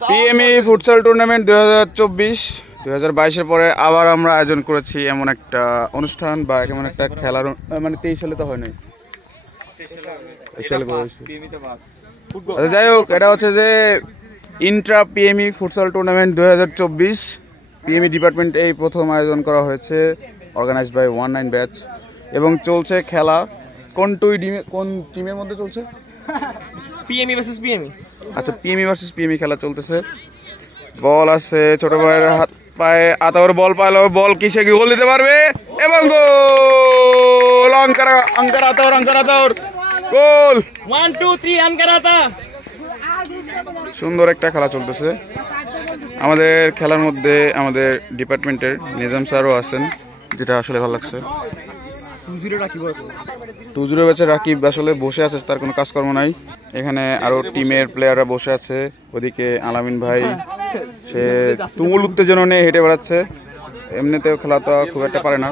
PME futsal tournament 2024-2022 পরে আবার আমরা আয়োজন করেছি এমন একটা অনুষ্ঠান বা এমন একটা খেলার, মানে 23 সালে তো হয় নাই, যাই হোক, এটা হচ্ছে যে Intra PME futsal tournament 2024 PME department এই প্রথম আয়োজন করা হয়েছে, অর্গানাইজড বাই 19 ব্যাচ, এবং চলছে খেলা। কোন টিমের মধ্যে চলছে? PME versus PME. আচ্ছা, পিএমই ভার্সেস পিএমই খেলা চলতেছে। বল আছে ছোট ভাইয়ের হাত পায়ে, আতাউর বল পাইলো, বল কি সে গোল দিতে পারবে? এবং গোল! আঙ্কার আতাউর গোল! 1 2 3 আঙ্কারাতা। সুন্দর একটা খেলা চলতেছে। আমাদের খেলার মধ্যে আমাদের ডিপার্টমেন্টের নিজাম স্যারও আছেন, যেটা আসলে ভালো লাগছে। 2-0 ব্যাচে রাকিব আসলে বসে আছে, তার কোনো কাজকর্ম নাই। এখানে আরো টিমের প্লেয়াররা বসে আছে। ওদিকে আলামিন ভাই, সে তুমুল উত্তেজনা নিয়ে হেঁটে বেড়াচ্ছে। এমনিতেও খেলা তো খুব একটা পারে না।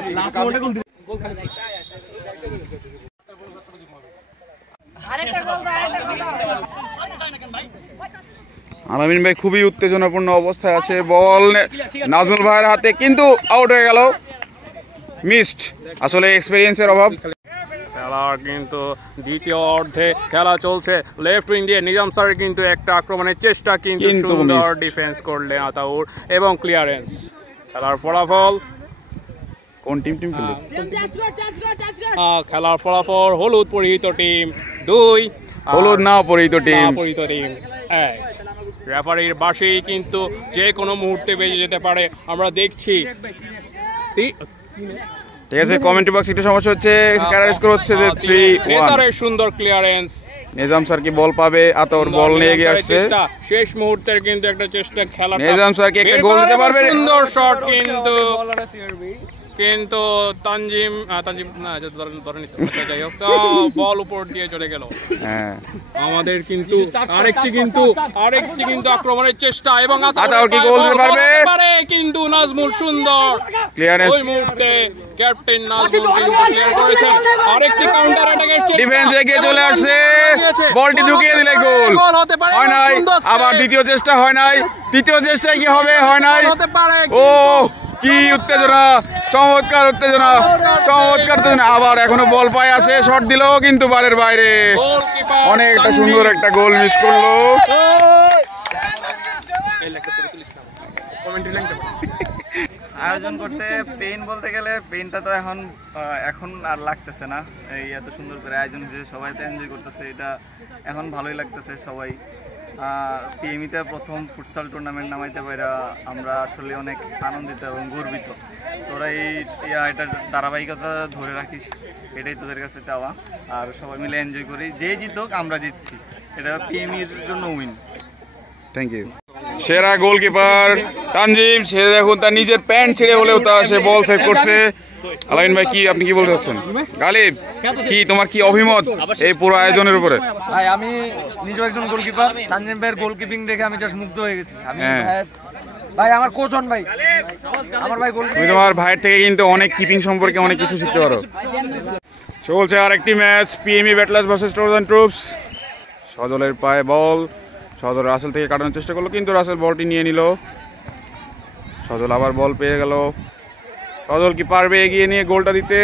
আলামিন ভাই খুবই উত্তেজনাপূর্ণ অবস্থায় আছে। বল নাজমুল ভাইয়ের হাতে, কিন্তু আউট হয়ে গেল, মিসড। আসলে এক্সপেরিয়েন্সের অভাব। খেলা কিন্তু দ্বিতীয় অর্ধে খেলা চলছে। লেফট উইং দিয়ে নিজাম স্যারের কিন্তু একটা আক্রমণের চেষ্টা, কিন্তু সুন্দর ডিফেন্স করলে আতাউর এবং ক্লিয়ারেন্স। খেলার ফলাফল কোন টিম খেলছে? খেলার ফলাফল হলুদ পরিহিত টিম 2, হলুদ না পরিহিত টিম 1। রেফারির বাঁশি কিন্তু যে কোনো মুহূর্তে বেজে যেতে পারে, আমরা দেখছি। ঠিক আছে, কমেন্ট্রি বক্স একটু সমস্যা হচ্ছে, ক্যারার স্কোর হচ্ছে যে 3-1। সুন্দর ক্লিয়ারেন্স, নিজাম স্যার কি বল পাবে? আতাউর বল নিয়ে গিয়ে আসছে, শেষ মুহূর্তের কিন্তু একটা চেষ্টা। খেলা নিজাম স্যার কি একটা গোল দিতে পারবে? সুন্দর শট, কিন্তু তানজিম না, যাই হোক, বল উপর দিয়ে চলে গেল। আমাদের কিন্তু আরেকটি কিন্তু আক্রমণের চেষ্টা, এবং আতাউর কি গোল দিতে পারবে? কিন্তু নাজমুল সুন্দর ক্লিয়ারেন্স। ওই মুহূর্তে ক্যাপ্টেন নাজমুল কিন্তু ক্লিয়ার করেছেন। আরেকটি কাউন্টার অ্যাটাকের চেষ্টা, ডিফেন্স এগিয়ে চলে আসছে, বলটি ঢুকিয়ে দিলে গোল হয় নাই। আবার দ্বিতীয় চেষ্টা হয় নাই, তৃতীয় চেষ্টায় কি হবে? হয় নাই। ও কি উত্তেজনা! চমৎকার উত্তেজনা। আবার এখনো বল পায়ে আছে, শট দিল কিন্তু বারের বাইরে। অনেক একটা সুন্দর একটা গোল মিস করলো। আয়োজন করতে পেইন বলতে গেলে, পেইনটা তো এখন আর লাগতেছে না। এই এত সুন্দর করে আয়োজন হয়েছে, সবাই তো এনজয় করতেছে, এটা এখন ভালোই লাগতেছে। সবাই পিএমইতে প্রথম ফুটসাল টুর্নামেন্ট নামাইতে পারে, আমরা আসলে অনেক আনন্দিত এবং গর্বিত। তোরা এটার ধারাবাহিকতা ধরে রাখিস, এটাই তোদের কাছে চাওয়া। আর সবাই মিলে এনজয় করি, যে জিতুক আমরা জিতছি, এটা পিএমইর জন্য উইন। Thank you. সেরা গোলকিপার তানজিম, সে দেখুন তার নিজের প্যান্ট ছিঁড়ে হলেও সে বল সেভ করছে। আলামিন ভাই, কি আপনি কি বলতে চাচ্ছেন? গালিব, কি তোমার কি অভিমত এই পুরো আয়োজনের উপরে? ভাই, আমি নিজেও একজন গোলকিপার, তানজিম ভাইয়ের গোলকিপিং দেখে আমি জাস্ট মুগ্ধ হয়ে গেছি। ভাই আমার কোচ হন ভাই, আমার ভাই গোল। তুমি তোমার ভাইয়ের থেকে কিন্তু অনেক কিপিং সম্পর্কে অনেক কিছু শিখতে পারো। চলছে আরেকটি match, PME battlers versus Trojan troops. সজলের পায়ে বল, সজল রাসেল থেকে কাটানোর চেষ্টা করলো, কিন্তু রাসেল বলটি নিয়ে নিল। সজল আবার বল পেয়ে গেল। সজল কি পারবে এগিয়ে নিয়ে গোলটা দিতে?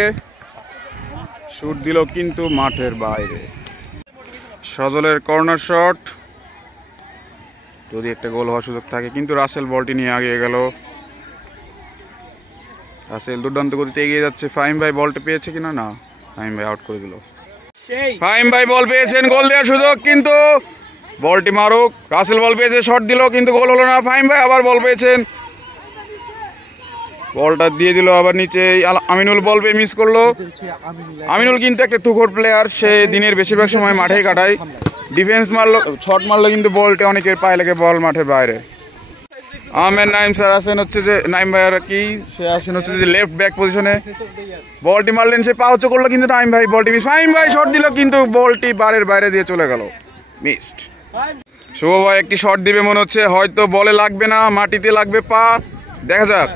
শুট দিল কিন্তু মাঠের বাইরে। সজলের কর্নার শট, যদি একটা গোল হওয়ার সুযোগ থাকে, কিন্তু রাসেল বলটি নিয়ে এগিয়ে গেল। রাসেল দুর্দান্ত গতিতে এগিয়ে যাচ্ছে। ফাহিম ভাই বলটা পেয়েছে কিনা? না, ফাহিম ভাই আউট করে দিল। ফাহিম ভাই বল পেয়েছেন, গোল দেওয়ার সুযোগ, কিন্তু বলটি মারুক। রাসেল বল পেয়েছে, শট দিল, কিন্তু গোল হলো না। ফাহিম ভাই আবার বল পেয়েছেন, বলটা দিয়ে দিল আবার নিচে। আমিনুল বল পেয়ে মিস করলো। আমিনুল কিন্তু একটা তুখোড় প্লেয়ার, সে দিনের বেশিরভাগ সময় মাঠেই কাটায়। ডিফেন্স মারলো, শট মারলো, কিন্তু বলটা অনেকের পায়ে লেগে বল মাঠের বাইরে। আহমেদ নাইম স্যার আসেন হচ্ছে যে, নাইম ভাইয়ার কি, সে আসেন হচ্ছে যে লেফট ব্যাক পজিশনে। বলটি মারলেন, সে পাউচ করলো, কিন্তু নাইম ভাই বলটি মিস। ফাহিম ভাই শট দিল, কিন্তু বলটি বারের বাইরে দিয়ে চলে গেল, মিসড। শুভ ভাই একটি শট দিবে মনে হচ্ছে, হয়তো বলে লাগবে না, মাটিতে লাগবে পা, দেখা যাক।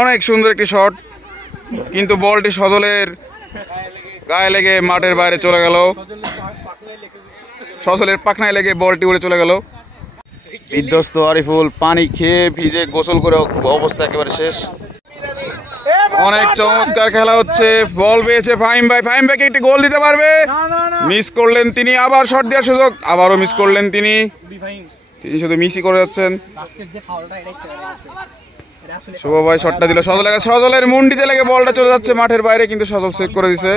অনেক সুন্দর একটি শট, কিন্তু বলটি সজলের গায়ে লেগে মাঠের বাইরে চলে গেল। সজলের পাখনায় লেগে বলটি উড়ে চলে গেল। বিধ্বস্ত আরিফুল, পানি খেয়ে ভিজে গোসল করে অবস্থা একেবারে শেষ। অনেক চমৎকার খেলা হচ্ছে, বল পেয়েছে ফাহিম ভাই, ফাহিম ভাইকে একটি গোল দিতে পারবে, মিস করলেন তিনি, আবার শট দেওয়ার সুযোগ, আবারও মিস করলেন তিনি শুধু মিসই করে যাচ্ছেন। শুভ ভাই শটটা দিল, সজলের মুন্ডিতে লেগে বলটা চলে যাচ্ছে মাঠের বাইরে, কিন্তু সজল সেভ করে দিছে।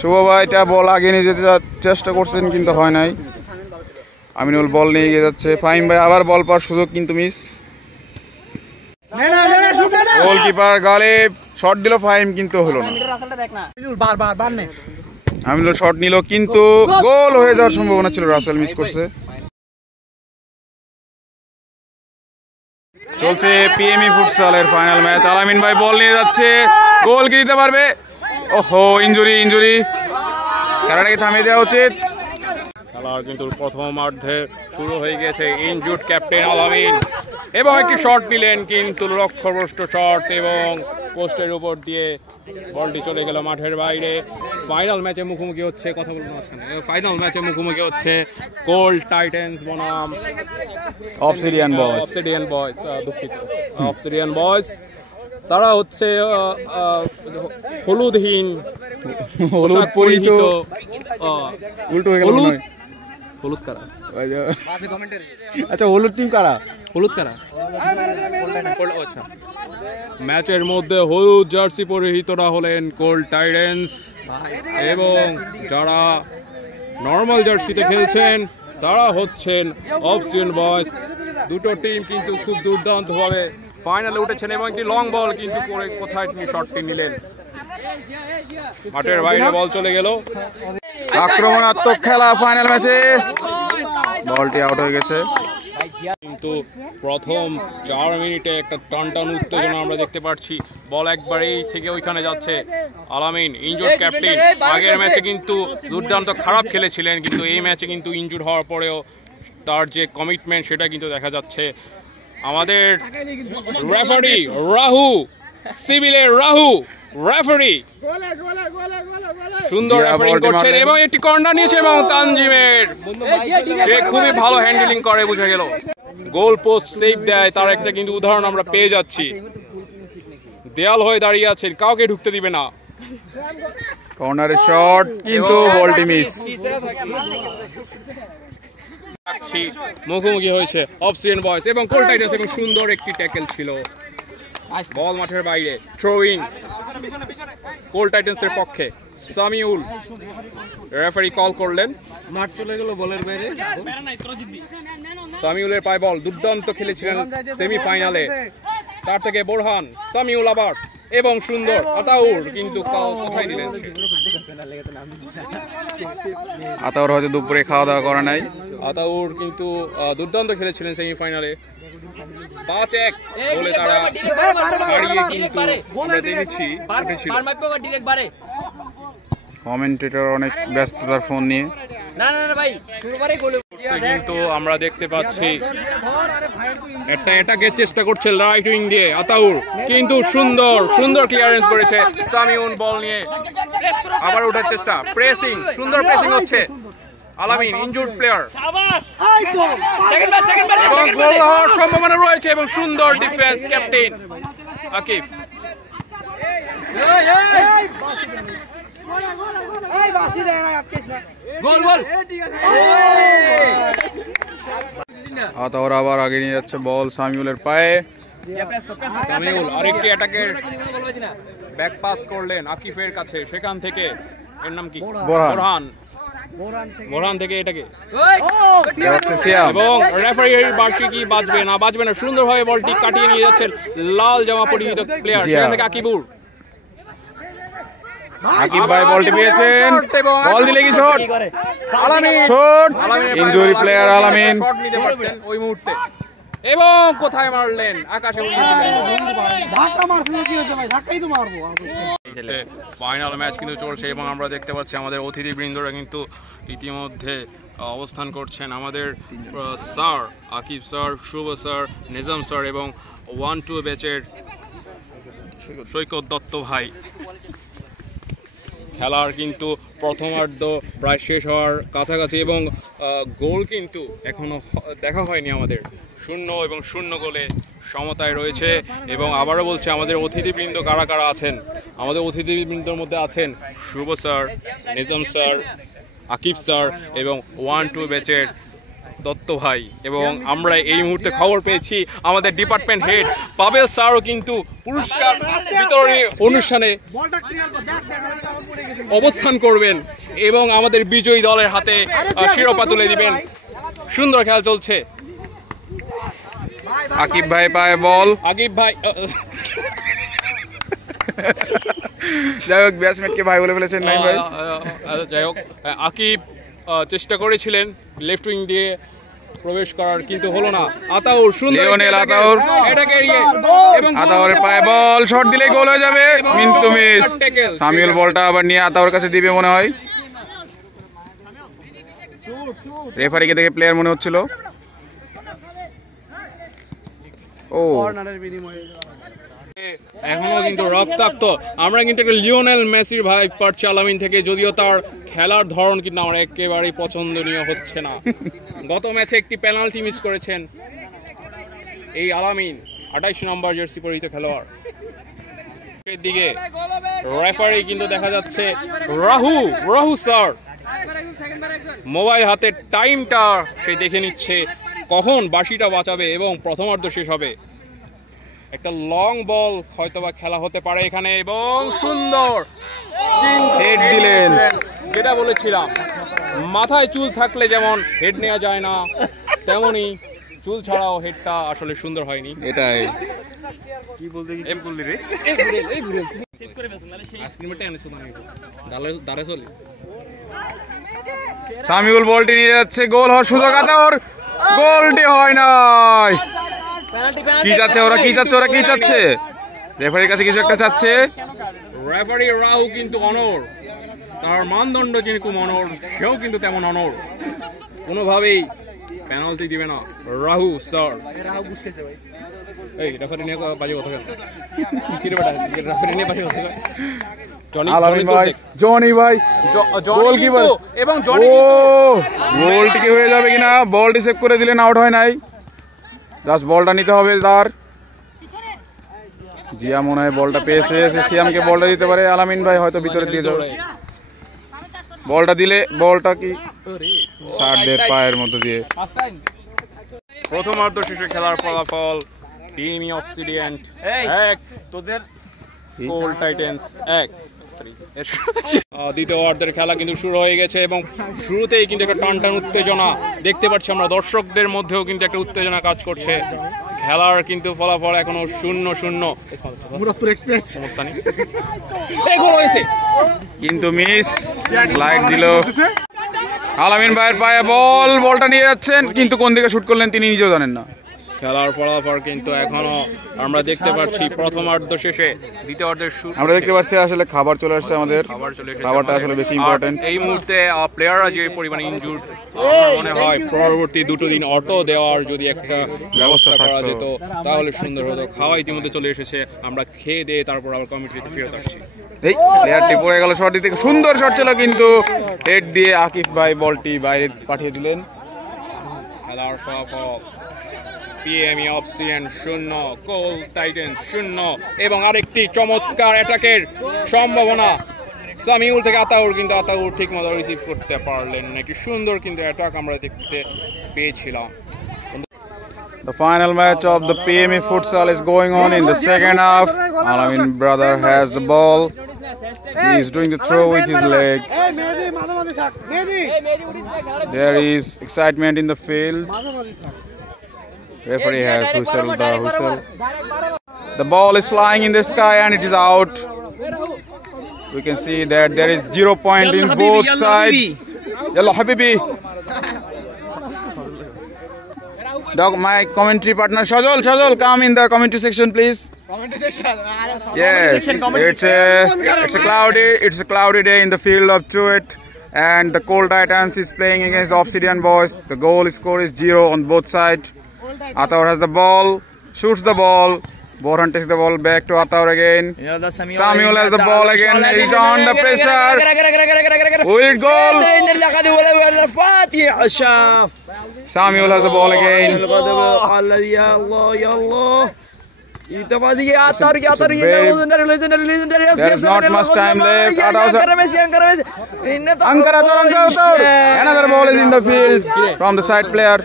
শুভ ভাই এটা বল আগে নিয়ে যেতে চেষ্টা করছেন কিন্তু হয় নাই। আমিনুল বল নিয়ে গিয়ে যাচ্ছে, ফাহিম ভাই আবার বল পাওয়ার সুযোগ কিন্তু মিস। গোলকিপার গালিব শট দিল ফাহিম কিন্তু হলো না। আমিনুল শট নিল কিন্তু গোল হয়ে যাওয়ার সম্ভাবনা ছিল, রাসেল মিস করছে। চলছে পিএমই ফুটসালের ফাইনাল ম্যাচ। আলামিন ভাই বল নিয়ে যাচ্ছে, গোল কি দিতে পারবে? ওহো, ইনজুরি, খেলাটাকে থামিয়ে দেওয়া উচিত। খেলার কিন্তু প্রথমার্ধে শুরু হয়ে গেছে। ইনজুড ক্যাপ্টেন আলামিন এবং একটি শট নিলেন কিন্তু লক্ষ্যভ্রষ্ট শট এবং পোস্টের উপর দিয়ে বলটি চলে গেল মাঠের বাইরে। ফাইনাল ম্যাচে মুখোমুখি হচ্ছে, কথা বলবো মাঝখানে, ফাইনাল ম্যাচে মুখোমুখি হচ্ছে গোল্ড টাইটেন্স বনাম অবসিডিয়ান বয়েজ, দুঃখিত, অবসিডিয়ান বয়েজ। তারা হচ্ছে হলুদহীন, হলুদ পরিহিত, উল্টো হয়ে গেল, হলুদ কারা, আচ্ছা হলুদ টিম কারা, হলুদ কারা, আচ্ছা। ম্যাচের মধ্যে হলুদ জার্সি পরিহিতরা হলেন গোল্ড টাইটেন্স এবং যারা নর্মাল জার্সিতে খেলছেন তারা হচ্ছেন অবসিডিয়ান বয়েজ। দুটো টিম কিন্তু খুব দুর্দান্তভাবে ফাইনালে উঠেছেন এবং একটি লং বল কিন্তু করে কোথায় তিনি শটটি নিলেন, মাঠের বাইরে বল চলে গেল। আক্রমণাত্মক খেলা ফাইনাল ম্যাচে, বলটি আউট হয়ে গেছে। কিন্তু প্রথম 4 মিনিটে একটা টান উত্তেজনা আমরা দেখতে পাচ্ছি। বল একবারেই থেকে ওইখানে যাচ্ছে। আলামিন ইনজুর্ড ক্যাপ্টেন, আগের ম্যাচে কিন্তু দুর্দান্ত খারাপ খেলেছিলেন, কিন্তু এই ম্যাচে কিন্তু ইনজুর্ড হওয়ার পরেও তার যে কমিটমেন্ট সেটা কিন্তু দেখা যাচ্ছে। আমাদের রেফারি রাহু, সিভিলের রাহু রেফারি সুন্দর রেফারিং করছেন এবং একটি কর্নার নিয়েছে এবং তানজিমের সে খুবই ভালো হ্যান্ডেলিং করে, বুঝা গেল। গোল পোস্ট সেভ দেয় তার একটা কিন্তু উদাহরণ আমরা পেয়ে যাচ্ছি। দেয়াল হয়ে দাঁড়িয়ে আছেন, কাউকে ঢুকতে দিবে না। কর্নারের শট কিন্তু বলটি মিস। মুখোমুখি হয়েছে অবসিডিয়ান বয়েজ এবং গোল্ড টাইটেন্স এবং সুন্দর একটি ট্যাকেল ছিল। বল মাঠের বাইরে, থ্রো ইন গোল্ড টাইটেন্সের পক্ষে। সামিউল রেফারি কল করলেন, মাঠ চলে গেল বলের বাইরে। সামিউলের পায়ে বল, দুর্দান্ত খেলেছিলেন সেমিফাইনালে। তার থেকে বোরহান, সামিউল আবার এবং সুন্দর আতাউর কিন্তু কোথায় দিলেন। আতাউর হয়তো দুপুরে খাওয়া দাওয়া করে নাই। আতাউর কিন্তু দুর্দান্ত খেলেছিলেন সেমিফাইনালে। 5-1 বলে তারা হারিয়ে কিন্তু আমরা দেখেছি উঠেছিল। কমেন্টেটর অনেক ব্যস্ততার ফোন নিয়ে। কিন্তু আমরা দেখতে পাচ্ছি একটা অ্যাটাকের চেষ্টা করছে রাইট উইং দিয়ে আতাউর, কিন্তু সুন্দর ক্লিয়ারেন্স করেছে সামিউন বল নিয়ে। আবার ওঠার চেষ্টা, প্রেসিং, সুন্দর প্রেসিং হচ্ছে। আলামিন ইনজুর্ড প্লেয়ার এবং গোল হওয়ার সম্ভাবনা রয়েছে এবং সুন্দর ডিফেন্স ক্যাপ্টেন আকিব। আতাউর আবার আগে নিয়ে যাচ্ছে বল সামিউলের পায়ে। সামিউল আরেকটি অ্যাটাকের ব্যাক পাস করলেন আকিফের কাছে, সেখান থেকে এর নাম কি, বোরহান থেকে এটাকে এবং রেফারির বার্ষিকী বাজবে না সুন্দরভাবে বলটি কাটিয়ে নিয়ে যাচ্ছেন লাল জামা পরিহিত প্লেয়ার, সেখান থেকে আকিবুর। আকিব ভাই বলটি পেয়েছেন, বল দিলে কি শট, শট, ইনজুরি প্লেয়ার আলামিন শট নিতে পারতেন ওই মুহূর্তে এবং কোথায় মারলেন, আকাশে উড়িয়ে দিলেন। ফাইনাল ম্যাচ কিন্তু চলছে এবং আমরা দেখতে পাচ্ছি আমাদের অতিথিবৃন্দরা কিন্তু ইতিমধ্যে অবস্থান করছেন। আমাদের স্যার আকিব স্যার, শুভ স্যার, নিজাম স্যার এবং 1-2 ব্যাচের সৈকত দত্ত ভাই। খেলার কিন্তু প্রথমার্ধ প্রায় শেষ হওয়ার কাছাকাছি এবং গোল কিন্তু এখনো দেখা হয়নি আমাদের। 0 এবং 0 গোলে সমতায় রয়েছে। এবং আবারও বলছি, আমাদের অতিথিবৃন্দ কারা কারা আছেন? আমাদের অতিথিবৃন্দর মধ্যে আছেন Shubho sir, Nizam sir, Akib sir এবং 1-2 ব্যাচের দত্ত ভাই। এবং আমরা এই মুহূর্তে খবর পেয়েছি আমাদের ডিপার্টমেন্ট হেড পাবেল স্যারও কিন্তু পুরস্কার বিতরণী অনুষ্ঠানে অবস্থান করবেন এবং আমাদের বিজয়ী দলের হাতে শিরোপা তুলে দিবেন। সুন্দর খেলা চলছে। আকিব ভাই পায় বল, আকিব ভাই যাই হোক ব্যাটসম্যানকে ভাই বলে ফেলেছেন নাই ভাই। যাই হোক, আকিব চেষ্টা করেছিলেন লেফট উইং দিয়ে প্রবেশ করার, কিন্তু হলো না। আতাউর সুন্দর, লিওনেল আতাউর, এটাকে এড়িয়ে এবং আতাউরের পায়ে বল, শট দিলেই গোল হয়ে যাবে কিন্তু মিস। সামিউল বলটা আবার নিয়ে আতাউর কাছে দিবে মনে হয়। রেফারিকে দেখে প্লেয়ার মনে হচ্ছিল। ও এখনো কিন্তু রক্তাক্ত। আমরা কিন্তু একটা লিওনেল মেসির ভাই পাচ্ছি আলামিন থেকে, যদিও তার খেলার ধরন কিন্তু আমার একেবারেই পছন্দনীয় হচ্ছে না। গত ম্যাচে একটি পেনাল্টি মিস করেছেন এই আলামিন, 28 নম্বর জার্সি পরিহিত খেলোয়াড়। দিকে রেফারি কিন্তু দেখা যাচ্ছে রাহু স্যার মোবাইল হাতে টাইমটা সে দেখে নিচ্ছে কখন বাঁশিটা বাঁচাবে এবং প্রথমার্ধ শেষ হবে। একটা লং বল হয়তোবা খেলা হতে পারে এখানে এবং সুন্দর হেড দিলেন। যেটা বলেছিলাম, মাথায় চুল থাকলে যেমন হেড নেওয়া যায় না, তেমনি চুল ছাড়াও হেডটা আসলে সুন্দর হয়নি। এটাই কি বলতে কি বললি রে? সামিউল বলটি নিয়ে যাচ্ছে, গোল হওয়ার সুযোগ। আতাউর, গোলটি হয় নাই। কি চাচ্ছে ওরা, কি চাচ্ছে? রেফারির কাছে কিছু একটা চাচ্ছে। রেফারি রাহু কিন্তু অনড়, তার মানদণ্ড যেরকম অনড়, সেও কিন্তু তেমন অনড়। কোনোভাবেই পেনাল্টি দিবে না রাহু স্যার। এই রেফারি নিয়ে বাজে কথা কেন? কি রে বেটা, রেফারি নিয়ে বাজে কথা কেন? আলামিন ভাই, জনি ভাই, গোলকিপার এবং জনি গোলটি কি হয়ে যাবে কিনা? বলটি সেভ করে দিলেন, আউট হয় নাই। জাস্ট বলটা নিতে হবে তার। জিয়া মনে হয় বলটা পেয়েছে, সিয়ামকে বলটা দিতে পারে। আলামিন ভাই হয়তো ভিতরে দিয়ে যাবে। বলটা দিলে বলটা কি সারদের পায়ের মধ্যে দিয়ে। প্রথমার্ধ শেষে খেলার ফলাফল টিম অবসিডিয়ান 1, তোদের কোল টাইটেন্স 1। দ্বিতীয় অর্ধের খেলা কিন্তু শুরু হয়ে গেছে এবং শুরুতেই কিন্তু একটা টানটান উত্তেজনা দেখতে পাচ্ছি আমরা। দর্শকদের মধ্যেও কিন্তু একটা উত্তেজনা কাজ করছে। খেলার কিন্তু ফলাফল এখনো 0-0। মুরাদপুর এক্সপ্রেস সমস্যা নেই, গোল হয়েছে কিন্তু মিস। লাইট দিল। আলামিন ভাইয়ের পায়ে বল, বলটা নিয়ে যাচ্ছেন কিন্তু কোন দিকে শুট করলেন তিনি নিজেও জানেন না। খেলার ফলাফল কিন্তু এখনো আমরা দেখতে পাচ্ছি প্রথমার্ধ শেষে দ্বিতীয়ার্ধের শুরু আমরা দেখতে পাচ্ছি আসলে খাবার চলে আসছে আমাদের। খাবারটা আসলে বেশি ইম্পর্টেন্ট। এই মুহূর্তে প্লেয়াররা যে পরিমাণে ইনজুর্ড, মনে হয় পরবর্তী 2 দিন অটো দেওয়ার যদি একটা ব্যবস্থা করা যেত তাহলে সুন্দর হতো। খাওয়া ইতিমধ্যে চলে এসেছে, আমরা খেয়ে দিয়ে তারপর আবার কমিটিতে ফেরত আসছি। এই প্লেয়ারটি পড়ে গেল, শট দিতে সুন্দর শট ছিল কিন্তু হেড দিয়ে আকিব ভাই বলটি বাইরে পাঠিয়ে দিলেন। খেলার ফলাফল পিএমই অবসিডিয়ান 0, কোল টাইটেন্স 0 এবং আরেকটি চমৎকার অ্যাটাকের সম্ভাবনা সামিউল থেকে আতাউর, কিন্তু আতাউর ঠিক মতো রিসিভ করতে পারলেন না। একটি সুন্দর কিন্তু অ্যাটাক আমরা দেখতে পেয়েছিলাম। The final match of the PME futsal is going on in the second half. Alamin brother has the ball. He is doing the throw with his leg. There is excitement in the field. Referee has whistled the whistle. The ball is flying in the sky and it is out. We can see that there is 0 point in both sides. Yalla Habibi. Dog, my commentary partner Shajol, come in the commentary section, please. Yes, it's a cloudy day in the field of Chuet, and the Coal Titans is playing against the Obsidian Boys. The goal score is 0 on both sides. Ataur has the ball, shoots the ball, Borhan takes the ball back to Ataur again. Samuel has the ball again. He's on the pressure. Will it goal? Samuel has the ball again. There's not much time left. Another ball is in the field from the side player.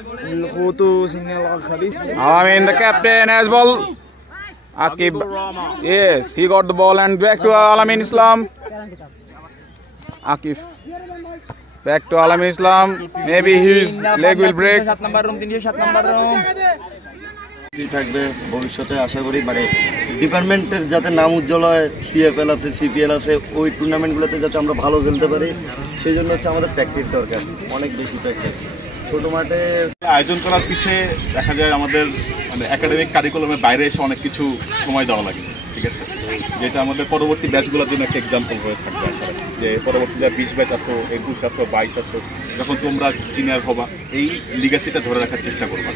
I mean, the captain has ball. Akib, yes, he got the ball and back to Alamin Islam. Akif, back to Alamin Islam. Maybe his leg will break. থাকবে ভবিষ্যতে আশা করি, মানে ডিপার্টমেন্টের যাতে নাম উজ্জ্বল হয়, CFL আছে, CPL আছে, ওই টুর্নামেন্টগুলোতে যাতে আমরা ভালো খেলতে পারি, সেই জন্য হচ্ছে আমাদের প্র্যাকটিস দরকার, অনেক বেশি প্র্যাকটিস। ছোট মাঠে আয়োজন করার পিছে দেখা যায় আমাদের মানে একাডেমিক কারিকুলামের বাইরে এসে অনেক কিছু সময় দেওয়া লাগে, ঠিক আছে, যেটা আমাদের পরবর্তী ব্যাচগুলোর জন্য একটা এক্সাম্পল হয়ে থাকবে আসলে, যে পরবর্তী যা 20 ব্যাচ আসো, 21 আসো, 22 আসো, যখন তোমরা সিনিয়র হবা এই লিগ্যাসিটা ধরে রাখার চেষ্টা করবা।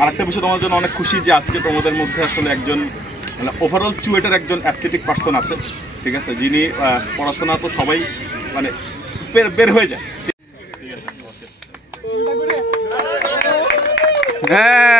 আর একটা বিষয় তোমাদের জন্য অনেক খুশি যে আজকে তোমাদের মধ্যে আসলে একজন মানে ওভারঅল চুয়েটের একজন অ্যাথলেটিক পার্সন আছে, ঠিক আছে, যিনি পড়াশোনা তো সবাই মানে বের হয়ে যায়। হ্যাঁ